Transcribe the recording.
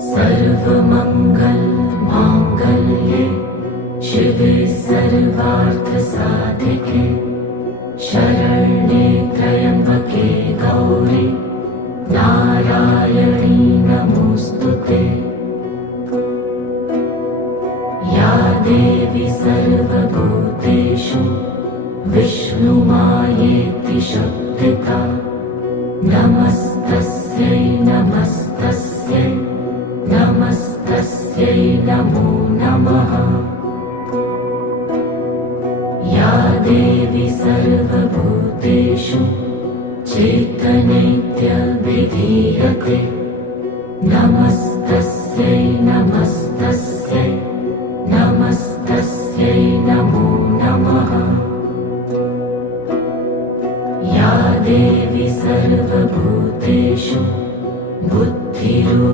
सर्वमंगल मांगल्ये शिवे सर्वार्थसाधिके शरण्ये त्र्यंबके गौरी नारायणी नमोस्तुते। या देवी सर्वभूतेषु विष्णुमायेति शक्तिता नमस्तस्यै नमस्तस्यै नमस्तस्यै नमो नमः। या देवी सर्वभूतेषु चैतन्यविधीयते नमस्ते